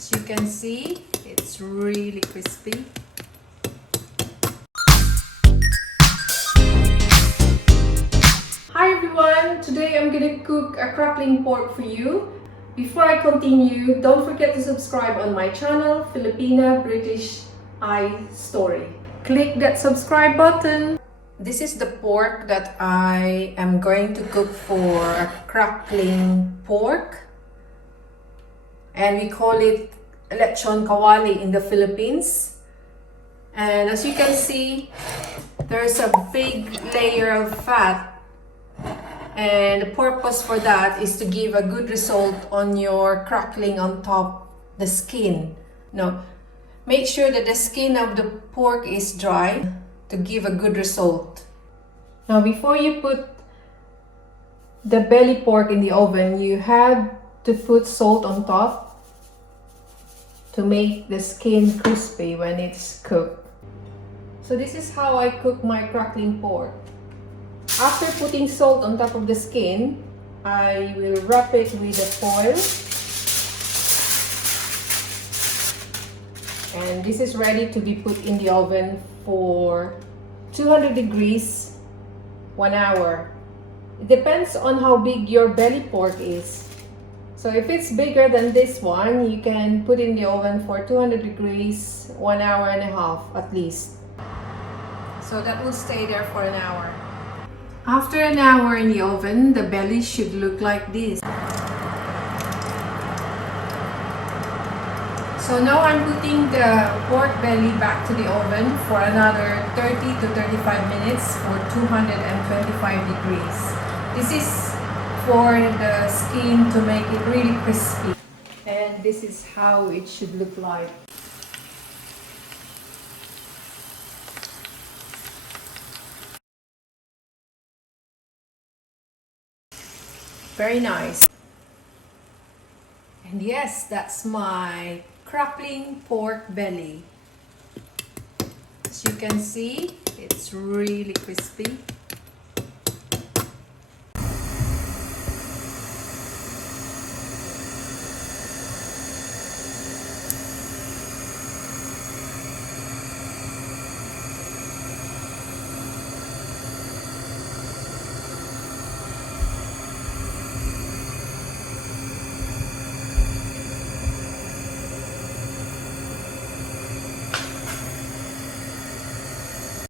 As you can see, it's really crispy. Hi everyone! Today I'm gonna cook a crackling pork for you. Before I continue, don't forget to subscribe on my channel, Filipina British EyeStory. Click that subscribe button. This is the pork that I am going to cook for a crackling pork. And we call it lechon kawali in the Philippines. And as you can see, there's a big layer of fat. And the purpose for that is to give a good result on your crackling on top the skin. No, make sure that the skin of the pork is dry to give a good result. Now before you put the belly pork in the oven, you have to put salt on top to make the skin crispy when it's cooked. So this is how I cook my crackling pork. After putting salt on top of the skin, I will wrap it with a foil. And this is ready to be put in the oven for 200 degrees, 1 hour. It depends on how big your belly pork is. So if it's bigger than this one, you can put in the oven for 200 degrees, 1 hour and a half at least. So that will stay there for an hour. After an hour in the oven, the belly should look like this. So now I'm putting the pork belly back to the oven for another 30 to 35 minutes for 225 degrees. This is for the skin to make it really crispy. And this is how it should look like. Very nice. And yes, that's my crackling pork belly. As you can see, it's really crispy.